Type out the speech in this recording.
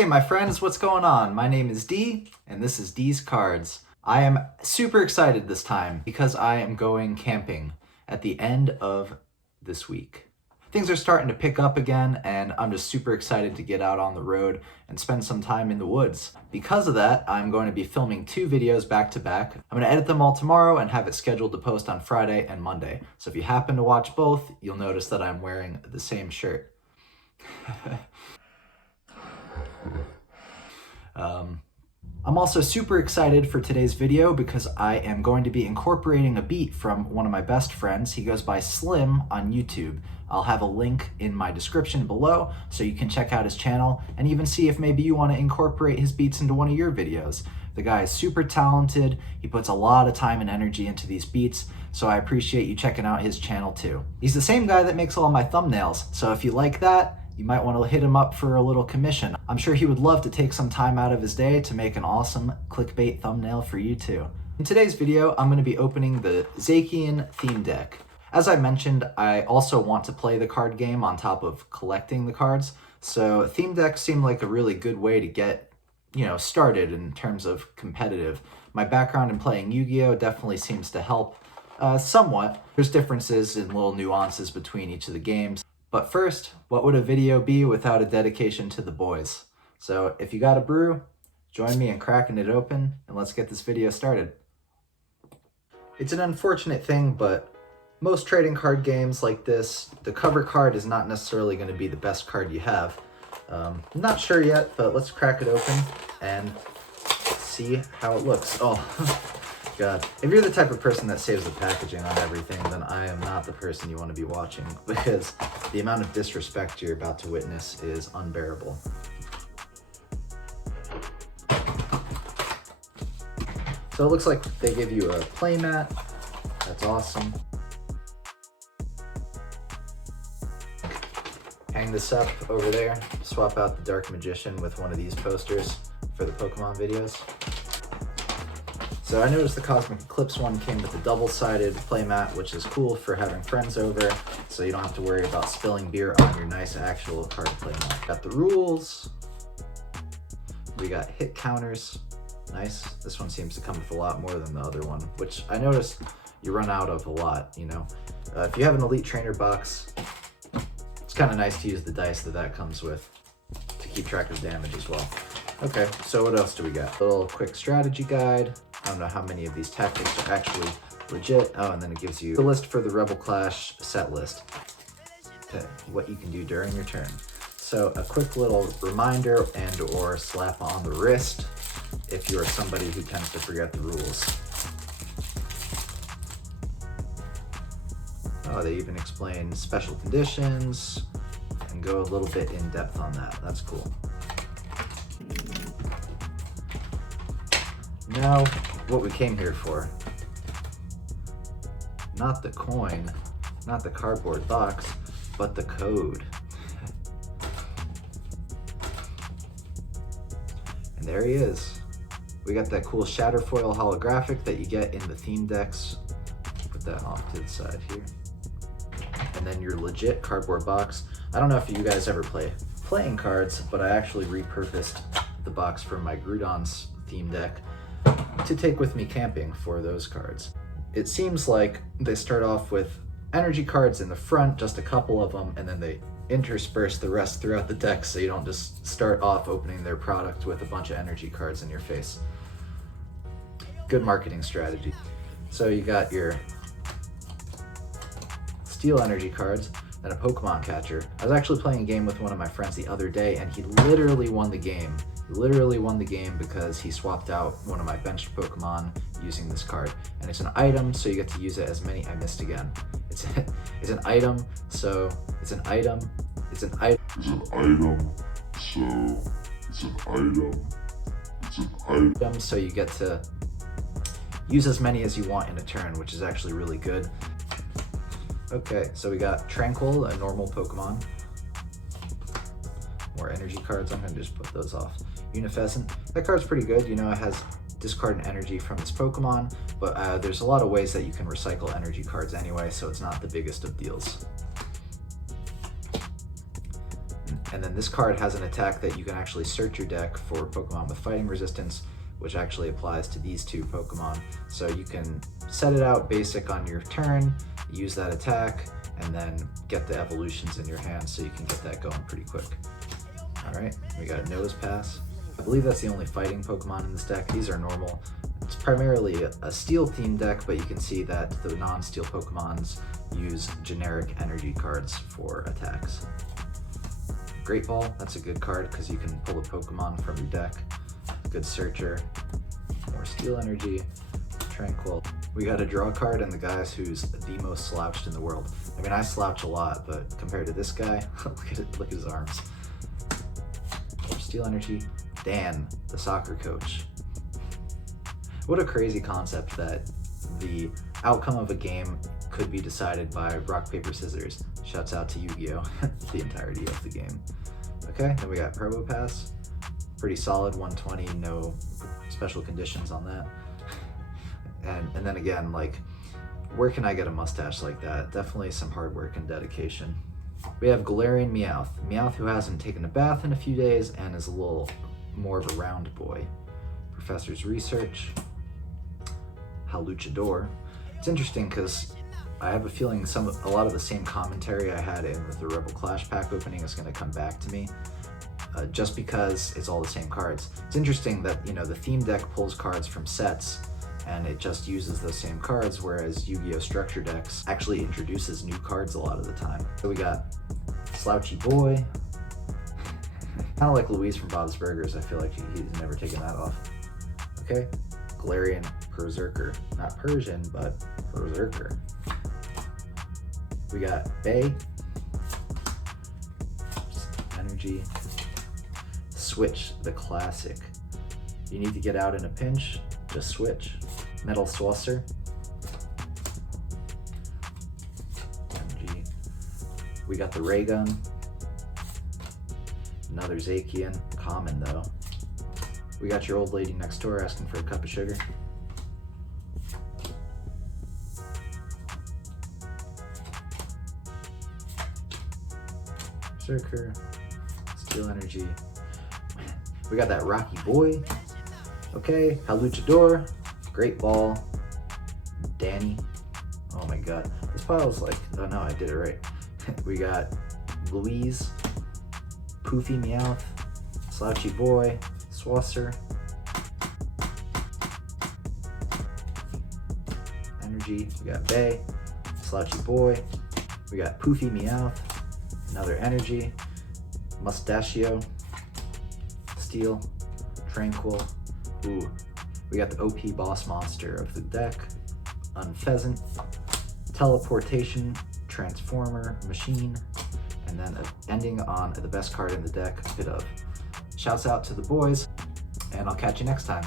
Hey my friends, what's going on? My name is D, and this is D's Cards. I am super excited this time because I am going camping at the end of this week. Things are starting to pick up again, and I'm just super excited to get out on the road and spend some time in the woods. Because of that, I'm going to be filming 2 videos back to back. I'm going to edit them all tomorrow and have it scheduled to post on Friday and Monday. So if you happen to watch both, you'll notice that I'm wearing the same shirt. I'm also super excited for today's video because I am going to be incorporating a beat from one of my best friends. He goes by Slim on YouTube. I'll have a link in my description below so you can check out his channel and even see if maybe you want to incorporate his beats into one of your videos. The guy is super talented. He puts a lot of time and energy into these beats, so I appreciate you checking out his channel too. He's the same guy that makes all my thumbnails, so if you like that, you might want to hit him up for a little commission. I'm sure he would love to take some time out of his day to make an awesome clickbait thumbnail for you too. In today's video, I'm going to be opening the Zacian Theme deck. As I mentioned, I also want to play the card game on top of collecting the cards, so theme decks seem like a really good way to get, started in terms of competitive. My background in playing Yu-Gi-Oh! Definitely seems to help somewhat. There's differences in little nuances between each of the games. But first, what would a video be without a dedication to the boys? So if you got a brew, join me in cracking it open, and let's get this video started. It's an unfortunate thing, but most trading card games like this, the cover card is not necessarily going to be the best card you have. I'm not sure yet, but let's crack it open and see how it looks. Oh, God. If you're the type of person that saves the packaging on everything, then I am not the person you want to be watching, because the amount of disrespect you're about to witness is unbearable. So it looks like they give you a playmat. That's awesome. Hang this up over there. Swap out the Dark Magician with one of these posters for the Pokemon videos. So I noticed the Cosmic Eclipse one came with a double-sided playmat, which is cool for having friends over, so you don't have to worry about spilling beer on your nice actual card playmat. Got the rules. We got hit counters. Nice. This one seems to come with a lot more than the other one, which I noticed you run out of a lot, If you have an Elite Trainer box, it's kind of nice to use the dice that comes with to keep track of damage as well. Okay, so what else do we got? A little quick strategy guide. I don't know how many of these tactics are actually legit. Oh, and then it gives you the list for the Rebel Clash set list. Okay, what you can do during your turn. So a quick little reminder and or slap on the wrist if you are somebody who tends to forget the rules. Oh, they even explain special conditions and go a little bit in depth on that. That's cool. Now, what we came here for. Not the coin, not the cardboard box, but the code. And there he is. We got that cool Shatterfoil holographic that you get in the theme decks. Put that off to the side here. And then your legit cardboard box. I don't know if you guys ever play playing cards, but I actually repurposed the box from my Groudon's theme deck to take with me camping for those cards. It seems like they start off with energy cards in the front, just a couple of them, and then they intersperse the rest throughout the deck so you don't just start off opening their product with a bunch of energy cards in your face. Good marketing strategy. So you got your Steel energy cards, then a Pokemon catcher. I was actually playing a game with one of my friends the other day, and he literally won the game. Because he swapped out one of my benched Pokemon using this card. And it's an item, so you get to use it as many. I missed again. It's an item, so it's an item. It's an item. It's an item, so it's an item. It's an item, so you get to use as many as you want in a turn, which is actually really good. Okay, so we got Tranquil, a normal Pokemon. More energy cards, I'm gonna just put those off. Unifescent, that card's pretty good, it has discard an energy from its Pokemon, but there's a lot of ways that you can recycle energy cards anyway, so it's not the biggest of deals. And then this card has an attack that you can actually search your deck for Pokemon with fighting resistance, which actually applies to these two Pokemon. So you can set it out basic on your turn, use that attack, and then get the evolutions in your hand so you can get that going pretty quick. All right, we got a Nose Pass. I believe that's the only fighting Pokemon in this deck. These are normal. It's primarily a steel themed deck, but you can see that the non-steel Pokemons use generic energy cards for attacks. Great Ball, that's a good card because you can pull a Pokemon from your deck. Good searcher. More steel energy. Tranquil. We got a draw card and the guy who's the most slouched in the world. I mean, I slouch a lot, but compared to this guy, look at his arms. More steel energy. Dan, the soccer coach. What a crazy concept that the outcome of a game could be decided by rock, paper, scissors. Shouts out to Yu-Gi-Oh! The entirety of the game. Okay, then we got Probo Pass. Pretty solid, 120, no special conditions on that. And then again, like, where can I get a mustache like that? Definitely some hard work and dedication. We have Galarian Meowth. Meowth who hasn't taken a bath in a few days and is a little more of a round boy. Professor's Research. Luchador. It's interesting because I have a feeling a lot of the same commentary I had in the Rebel Clash pack opening is going to come back to me, just because it's all the same cards. It's interesting that, you know, the theme deck pulls cards from sets and it just uses those same cards, whereas Yu-Gi-Oh! Structure decks actually introduces new cards a lot of the time. So we got Slouchy Boy. Kind of like Louise from Bob's Burgers. I feel like he's never taken that off. Okay, Galarian Berserker. Not Persian, but Berserker. We got Bay. Energy. Switch, the classic. You need to get out in a pinch, just switch. Metal Saucer. Energy. We got the Ray Gun. Another Zacian, common though. We got your old lady next door asking for a cup of sugar. Berserker, Steel Energy. We got that Rocky Boy. Okay, Luchador, Great Ball, Danny. Oh my god, this pile's like, oh no, I did it right. We got Louise, Poofy Meowth, Slouchy Boy, Swasser, Energy. We got Bay, Slouchy Boy. We got Poofy Meowth, another Energy, Mustachio, Steel, Tranquil. Ooh, we got the OP boss monster of the deck, Unpheasant, Teleportation, Transformer, Machine, and then ending on the best card in the deck, Bit of. Shouts out to the boys, and I'll catch you next time.